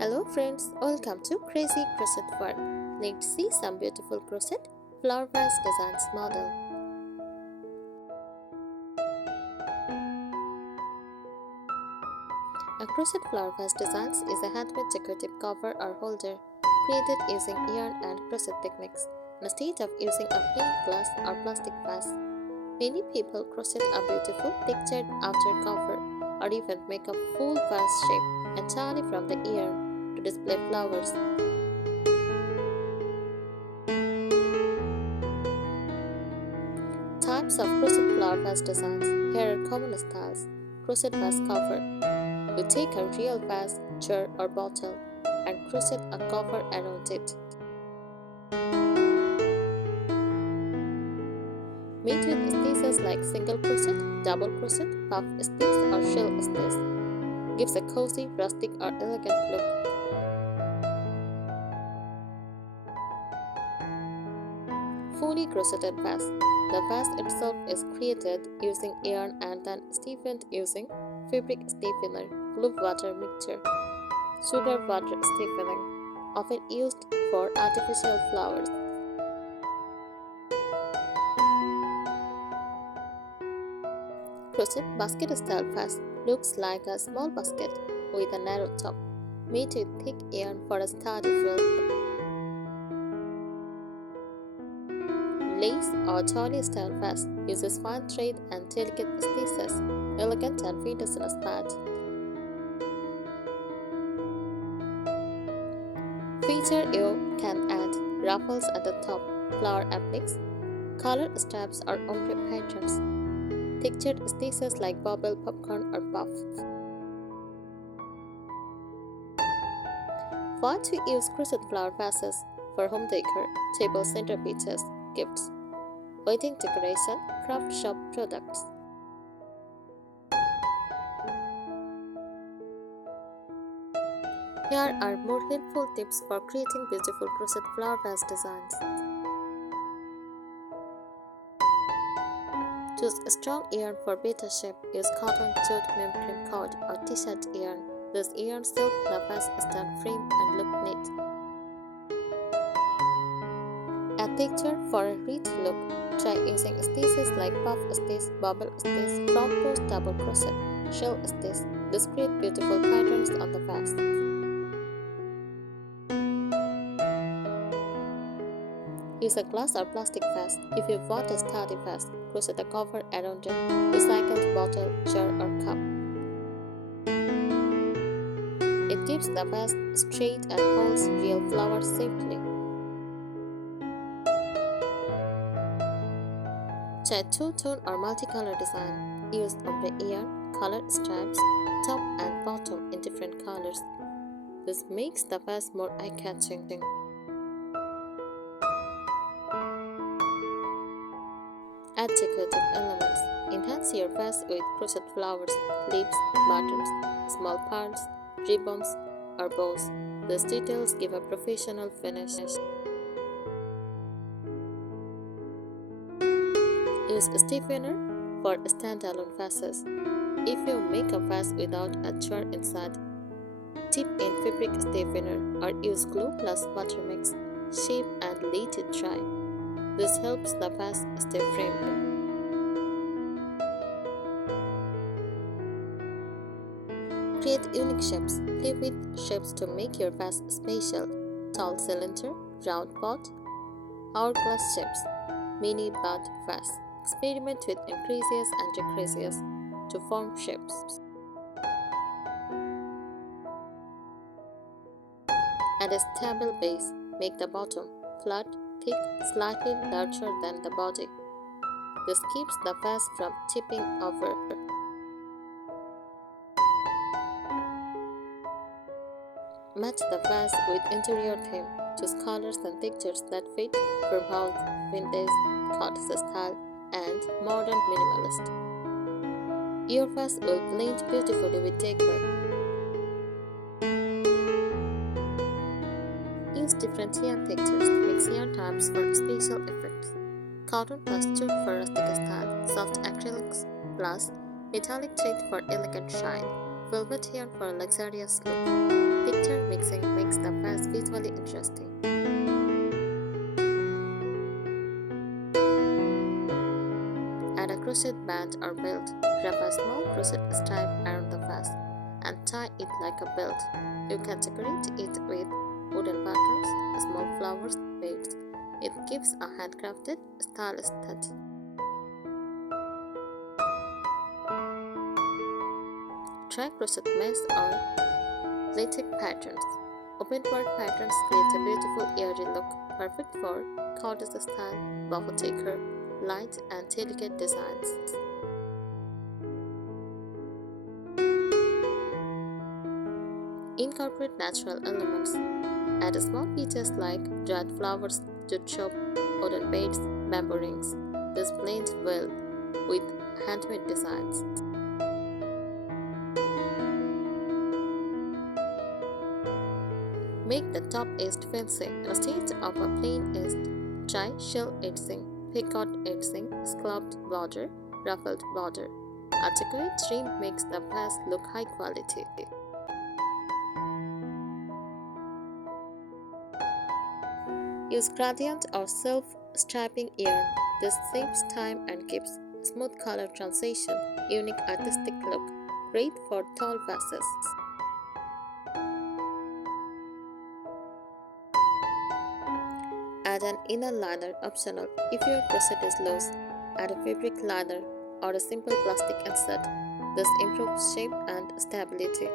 Hello friends, welcome to Crazy Crochet World. Let's see some beautiful crochet flower vase designs model. A crochet flower vase designs is a handmade decorative cover or holder created using yarn and crochet techniques instead of using a plain glass or plastic vase. Many people crochet a beautiful textured outer cover or even make a full vase shape entirely from the yarn to display flowers. Types of crochet flower vase designs. Here are common styles. Crochet vase cover. You take a real vase, jar or bottle and crochet a cover around it. Made with stitches like single crochet, double crochet, puff stitch or shell stitch. Gives a cozy, rustic or elegant look. Fully crocheted vase. The vase itself is created using yarn and then stiffened using fabric stiffener, glue water mixture, sugar water stiffening, often used for artificial flowers. Crochet basket style vase looks like a small basket with a narrow top, made with thick yarn for a sturdy feel. Lace or tolly style vase uses fine thread and delicate stitches, elegant and vintage in a spot. Feature you can add ruffles at the top, flower appliques, color straps or ombre patterns, textured stitches like bubble, popcorn or puff. Why to use crochet flower vases for home decor, table centerpieces, gifts, wedding decoration, craft shop products. Here are more helpful tips for creating beautiful crochet flower vase designs. Choose a strong yarn for better shape. Use cotton, jute, cream cord, or t-shirt yarn. This yarn helps the vase stand firm and look neat. Add texture for a rich look. Try using stitches like puff stitch, bubble stitch, front post double crochet, shell stitch. This creates beautiful patterns on the vase. Use a glass or plastic vase. If you want a sturdy vase, crochet a cover around a recycled bottle, jar or cup. It keeps the vase straight and holds real flowers safely. Try two-tone or multicolor design. Use ombre yarn, colored stripes, top and bottom in different colors. This makes the vase more eye-catching. Add decorative elements. Enhance your vase with crochet flowers, leaves, buttons, small pearls, ribbons, or bows. These details give a professional finish. Use a stiffener for standalone vases. If you make a vase without a jar inside, dip in fabric stiffener or use glue plus water mix. Shape and let it dry. This helps the vase stay firm. Create unique shapes. Play with shapes to make your vase special. Tall cylinder, round pot, hourglass shapes, mini bud vase. Experiment with increases and decreases to form shapes. Add a stable base. Make the bottom flat, thick, slightly larger than the body. This keeps the vase from tipping over. Match the vase with interior theme. Choose colors and textures that fit farmhouse, vintage, cottage style, and modern minimalist. Your vase will blend beautifully with decor. Use different yarn textures. Mix yarn types for special effects. Cotton plus jute for rustic style. Soft acrylics plus metallic thread for elegant shine. velvet yarn for a luxurious look. Picture mixing makes the vase visually interesting. Add a crochet band or belt. Wrap a small crochet stripe around the vase and tie it like a belt. You can decorate it with wooden patterns, small flowers, beads. It gives a handcrafted, stylish touch. Try crochet mesh or latex patterns. Open work patterns create a beautiful airy look, perfect for cottage style, boho decor, light and delicate designs. Incorporate natural elements. Add small features like dried flowers, jute chop, wooden beads, bamboo rings. This blends well with handmade designs. Make the top edge fancy. Instead of a plain edge, try shell edging, peacock edging, scalloped border, ruffled border. A decorate trim makes the vase look high quality. Use gradient or self-striping yarn. This saves time and gives smooth color transition, unique artistic look, great for tall vases. Add an inner liner optional if your crochet is loose. Add a fabric liner or a simple plastic insert. This improves shape and stability.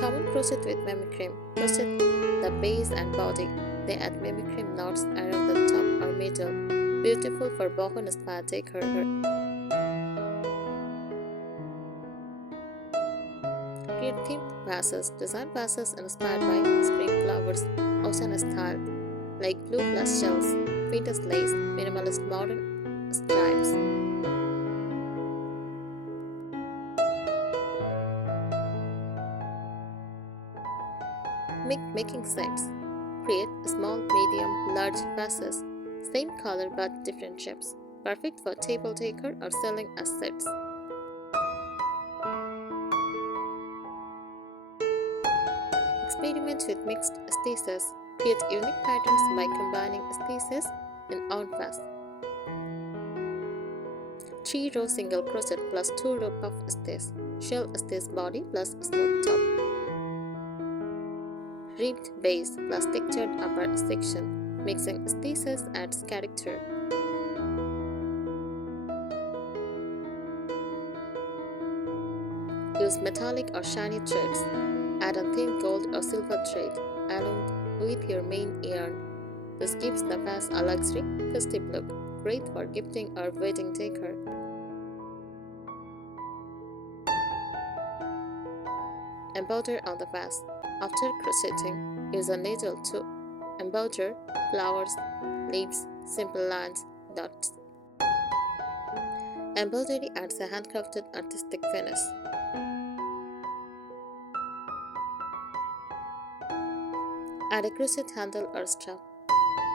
Common crochet with mimicry. Crochet the base and body. They add mimicry knots around the top or middle. Beautiful for boho spa decor. Create themed vases. Design vases inspired by spring flowers, ocean style, like blue plush shells, vintage lace, minimalist modern stripes. Making sets. Create small, medium, large vases, same color but different shapes. Perfect for table decor or selling as sets. Experiment with mixed stitches. Create unique patterns by combining stitches in own vase. 3-row single crochet plus 2-row puff stitch. Shell stitch body plus smooth top. Ribbed base plus textured upper section. Mixing stitches adds character. Use metallic or shiny threads. Add a thin gold or silver thread along with your main yarn. This gives the vase a luxury, festive look, great for gifting or wedding decor. Embroider on the vase. After crocheting, use a needle to embroider flowers, leaves, simple lines, dots. Embroidery adds a handcrafted artistic finish. Add a crochet handle or strap.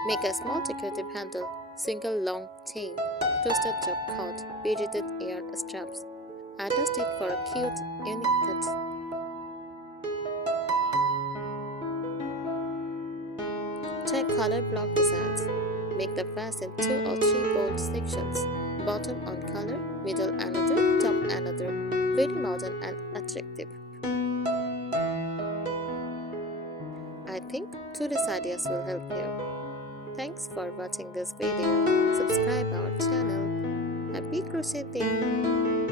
Make a small decorative handle, single long chain, twisted job cord, beaded yarn straps. Adjust it for a cute, unique touch. Try color block designs. Make the vase in 2 or 3 bold sections. Bottom on color, middle another, top another. Very modern and attractive. I think today's ideas will help you. Thanks for watching this video. Subscribe our channel. Happy crocheting!